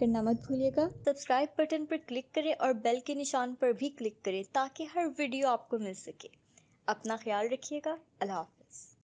करना मत भूलिएगा। सब्सक्राइब बटन पर क्लिक करें और बेल के निशान पर भी क्लिक करें ताकि हर वीडियो आपको मिल सके। अपना ख्याल रखिएगा। अल्लाह हाफ़िज़।